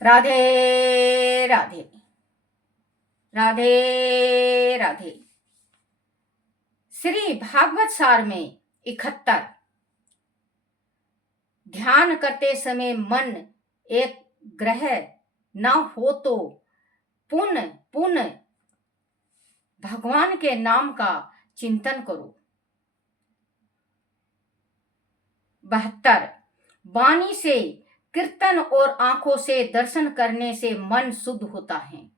राधे राधे राधे राधे। श्री भागवत सार में 71। ध्यान करते समय मन एक ग्रह न हो तो पुनः पुनः भगवान के नाम का चिंतन करो। 72। वाणी से कीर्तन और आंखों से दर्शन करने से मन शुद्ध होता है।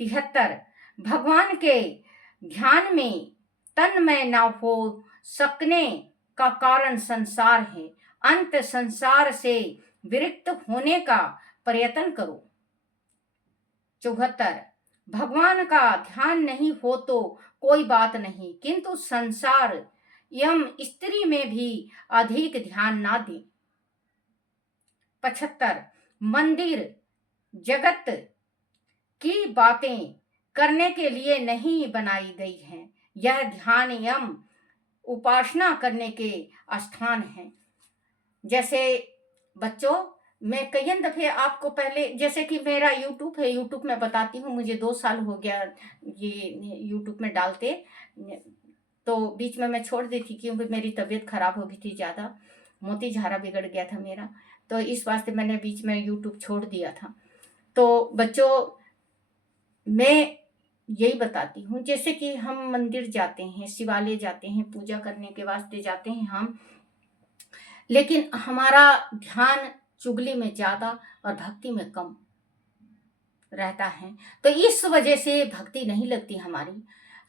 73। भगवान के ध्यान में तन्मय न हो सकने का कारण संसार है। अंत संसार से विरक्त होने का प्रयत्न करो। 74। भगवान का ध्यान नहीं हो तो कोई बात नहीं, किंतु संसार एवं स्त्री में भी अधिक ध्यान ना दें। 75। मंदिर जगत की बातें करने के लिए नहीं बनाई गई हैं, यह ध्यान एवं उपासना करने के स्थान हैं। जैसे बच्चों, मैं कई दफे आपको पहले, जैसे कि मेरा यूट्यूब है, यूट्यूब में बताती हूँ, मुझे 2 साल हो गया ये यूट्यूब में डालते, तो बीच में मैं छोड़ दी थी क्योंकि मेरी तबीयत खराब हो गई थी, ज़्यादा मोती झारा बिगड़ गया था मेरा, तो इस वास्ते मैंने बीच में यूट्यूब छोड़ दिया था। तो बच्चों, मैं यही बताती हूँ, जैसे कि हम मंदिर जाते हैं, शिवालय जाते हैं, पूजा करने के वास्ते जाते हैं हम, लेकिन हमारा ध्यान चुगली में ज़्यादा और भक्ति में कम रहता है, तो इस वजह से भक्ति नहीं लगती हमारी।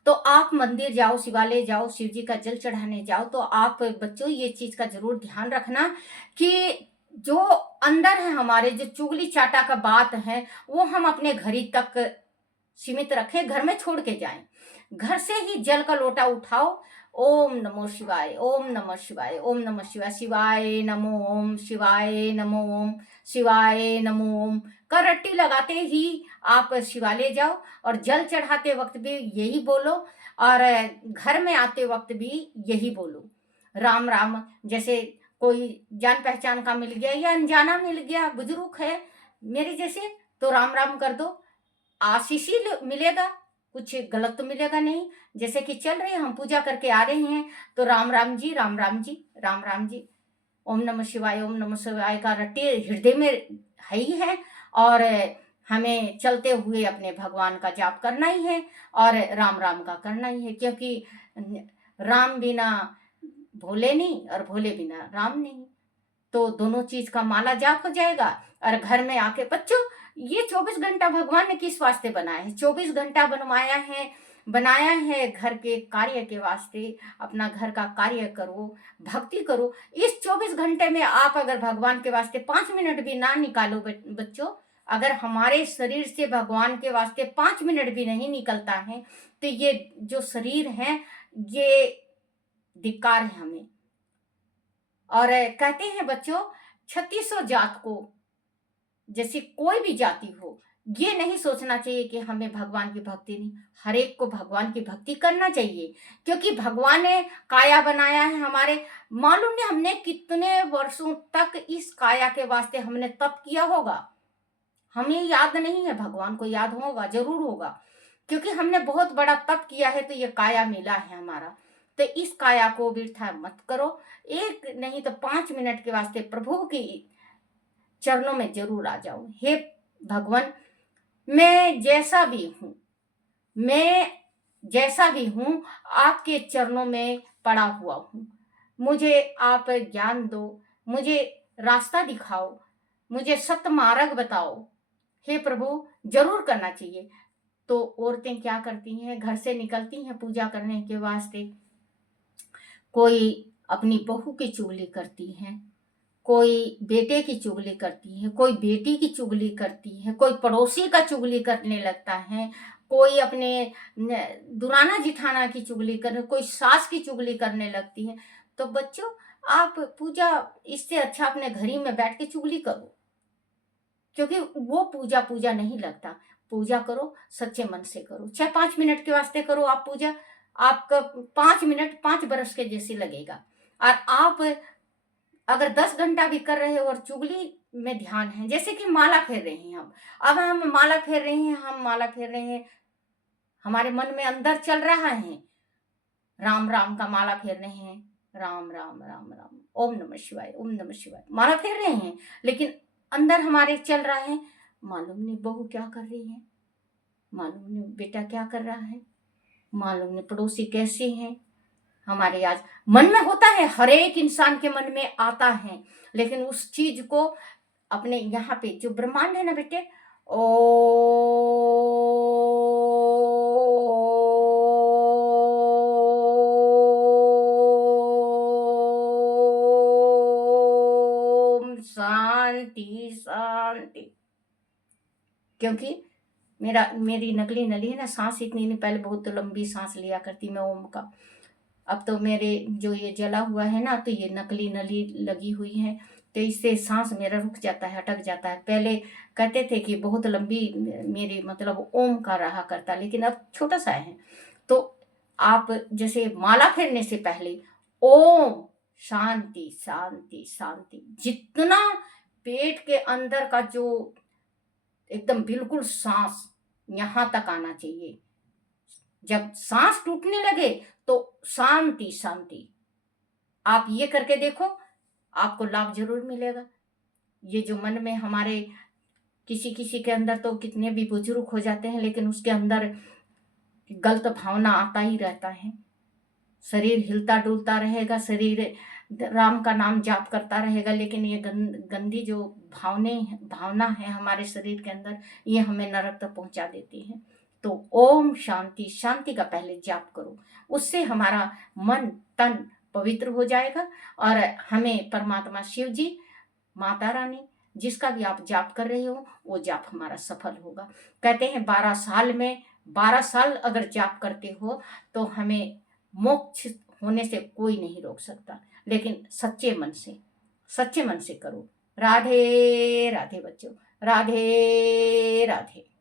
तो आप मंदिर जाओ, शिवालय जाओ, शिव जी का जल चढ़ाने जाओ, तो आप बच्चों ये चीज़ का जरूर ध्यान रखना कि जो अंदर है हमारे, जो चुगली चाटा का बात है, वो हम अपने घर ही तक सीमित रखें, घर में छोड़ के जाएं। घर से ही जल का लोटा उठाओ, ओम नमो शिवाय, ओम नमः शिवाय, ओम नमः शिवाय, शिवाय नमो ओम, शिवाय नमो ओम, शिवाय नमो ओम का रट्टी लगाते ही आप शिवालय जाओ, और जल चढ़ाते वक्त भी यही बोलो, और घर में आते वक्त भी यही बोलो, राम राम। जैसे कोई जान पहचान का मिल गया या अनजाना मिल गया, बुजुर्ग है मेरे जैसे, तो राम राम कर दो, आशीष ही मिलेगा, कुछ गलत तो मिलेगा नहीं। जैसे कि चल रहे हैं हम, पूजा करके आ रहे हैं, तो राम राम जी, राम राम जी, राम राम जी, ओम नमः शिवाय, ओम नमः शिवाय का रट्टे हृदय में है ही है, और हमें चलते हुए अपने भगवान का जाप करना ही है, और राम राम का करना ही है, क्योंकि राम बिना भोले नहीं और भोले बिना राम नहीं, तो दोनों चीज का माला जाप हो जाएगा। और घर में आके बच्चों, ये 24 घंटा भगवान ने किस वास्ते बनाया है? 24 घंटा बनाया है घर के कार्य के वास्ते। अपना घर का कार्य करो, भक्ति करो। इस 24 घंटे में आप अगर भगवान के वास्ते 5 मिनट भी ना निकालो बच्चों, अगर हमारे शरीर से भगवान के वास्ते 5 मिनट भी नहीं निकलता है, तो ये जो शरीर है, ये धिक्कार है हमें। और कहते हैं बच्चों, 3600 जात को, जैसे कोई भी जाति हो, ये नहीं सोचना चाहिए कि हमें भगवान की भक्ति नहीं, हर एक को भगवान की भक्ति करना चाहिए, क्योंकि भगवान ने काया बनाया है हमारे। मालूम नहीं हमने कितने वर्षों तक इस काया के वास्ते हमने तप किया होगा, हमें याद नहीं है, भगवान को याद होगा, जरूर होगा, क्योंकि हमने बहुत बड़ा तप किया है, तो ये काया मिला है हमारा। तो इस काया को वृथा मत करो, एक नहीं तो 5 मिनट के वास्ते प्रभु की चरणों में जरूर आ जाओ। हे भगवान, मैं जैसा भी हूँ आपके चरणों में पड़ा हुआ हूँ, मुझे आप ज्ञान दो, मुझे रास्ता दिखाओ, मुझे सत्य मार्ग बताओ। हे प्रभु, जरूर करना चाहिए। तो औरतें क्या करती हैं, घर से निकलती हैं पूजा करने के वास्ते, कोई अपनी बहू की चुगली करती हैं, कोई बेटे की चुगली करती है, कोई बेटी की चुगली करती है, कोई पड़ोसी का चुगली करने लगता है, कोई अपने दुराना जिठाना की चुगली करने, कोई सास की चुगली करने लगती है। तो बच्चों, आप पूजा, इससे अच्छा अपने घर ही में बैठ के चुगली करो, क्योंकि वो पूजा पूजा नहीं लगता। पूजा करो, सच्चे मन से करो, चाहे 5 मिनट के वास्ते करो आप पूजा, आपका 5 मिनट 5 बरस के जैसे लगेगा। और आप अगर 10 घंटा भी कर रहे हो और चुगली में ध्यान है। जैसे कि माला फेर रहे हैं हम, अब हम माला फेर रहे हैं, हम माला फेर रहे हैं, हमारे मन में अंदर चल रहा है, राम राम का माला फेर रहे हैं, राम राम राम राम, ओम नमः शिवाय, ओम नमः शिवाय, माला फेर रहे हैं, लेकिन अंदर हमारे चल रहा है, मालूम नहीं बहू क्या कर रही है, मालूम नहीं बेटा क्या कर रहा है, मालूम नहीं पड़ोसी कैसे हैं। हमारे आज मन में होता है, हर एक इंसान के मन में आता है, लेकिन उस चीज को अपने यहाँ पे जो ब्रह्मांड है ना बेटे, ओम शांति शांति। क्योंकि मेरी नकली नली है ना, सांस इतनी नहीं, पहले बहुत लंबी सांस लिया करती मैं ओम का, अब तो मेरे जो ये जला हुआ है ना, तो ये नकली नली लगी हुई है, तो इससे सांस मेरा रुक जाता है, अटक जाता है। पहले कहते थे कि बहुत लंबी मेरी मतलब ओम का रहा करता, लेकिन अब छोटा सा है। तो आप जैसे माला फेरने से पहले ओम शांति शांति शांति, जितना पेट के अंदर का जो एकदम बिल्कुल सांस यहाँ तक आना चाहिए, जब सांस टूटने लगे तो शांति शांति। आप ये करके देखो, आपको लाभ जरूर मिलेगा। ये जो मन में हमारे किसी किसी के अंदर तो कितने भी बुजुर्ग हो जाते हैं, लेकिन उसके अंदर गलत भावना आता ही रहता है, शरीर हिलता डुलता रहेगा, शरीर राम का नाम जाप करता रहेगा, लेकिन ये गंदी जो भावना है हमारे शरीर के अंदर, ये हमें नरक तक पहुंचा देती है। तो ओम शांति शांति का पहले जाप करो, उससे हमारा मन तन पवित्र हो जाएगा, और हमें परमात्मा शिव जी, माता रानी, जिसका भी आप जाप कर रहे हो, वो जाप हमारा सफल होगा। कहते हैं 12 साल अगर जाप करते हो तो हमें मोक्ष होने से कोई नहीं रोक सकता, लेकिन सच्चे मन से करो। राधे राधे बच्चों, राधे राधे।